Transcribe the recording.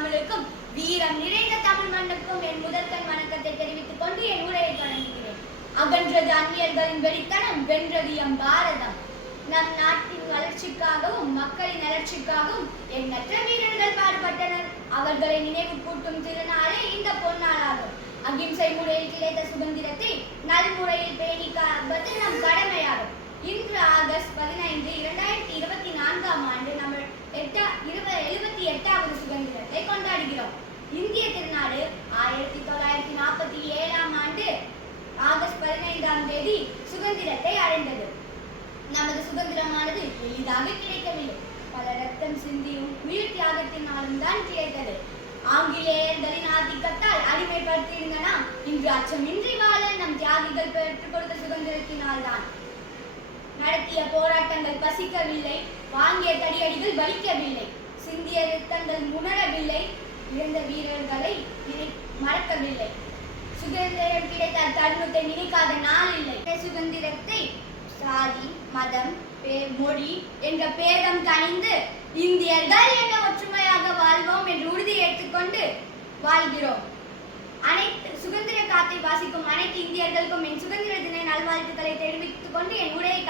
தமிழுக்கும் வீரம் நிறைந்த தமிழ் மண்ணுக்கும் என் முதற்கண் வணக்கத்தை தெரிவித்துக் கொண்டு என் உரையை தொடங்குகிறேன். அகன்றது அந்நியர்களின் வெறித்தனம், வென்றது எம் பாரதம். நம் நாட்டின் வளர்ச்சிக்காகவும் மக்களின் வளர்ச்சிக்காகவும் எண்ணற்ற வீரர்கள் பாடுபட்டனர். அவர்களை நினைவு கூட்டும் திருநாளே இந்த பொன்னாளாகும். அகிம்சை முறையில் கிடைத்த சுதந்திரத்தை நல்முறையில் பேணி காப்பது நம் கடமையாகும். இன்று ஆகஸ்ட் 15, 2024ஆம் ஆண்டு நம்ம 78வது சுதந்திரத்தை கொண்டாடுகிறோம். இந்திய திருநாடு 1947ஆம் ஆண்டு ஆகஸ்ட் 15ஆம் தேதி சுதந்திரத்தை அடைந்தது. நமது சுதந்திரமானது எளிதாக கிடைக்கவில்லை. பல ரத்தம் சிந்தியும் உயிர் தியாகத்தினாலும் தான் கிடைத்தது. ஆங்கிலேயர்களின் ஆதிக்கத்தால் அடிமைப்படுத்தியிருந்த நாம் இன்று அச்சமின்றி வாழ நம் தியாகிகள் பெற்றுக் கொடுத்த சுதந்திரத்தினால் தான். நடத்திய போராட்டங்கள் பசிக்கவில்லை, வாங்கிய தடியடிகள் வலிக்கவில்லை, சிந்திய ரத்தங்கள் உணரவில்லை, இழந்த வீரர்களை மறக்கவில்லை. சுதந்திரம் கிடைத்த தருணத்தை நினைக்காத நாள் இல்லை. சுதந்திரத்தை சாதி, மதம், மொழி என்ற பேதம் தணிந்து இந்தியர்கள் என்ற ஒற்றுமையாக வாழ்வோம் என்று உறுதி ஏற்றுக்கொண்டு வாழ்கிறோம். அனைத்து சுதந்திர காத்தை வாசிக்கும் அனைத்து இந்தியர்களுக்கும் என் சுதந்திர தின நல்வாழ்த்துக்களை தெரிவித்துக் கொண்டு என் உரையை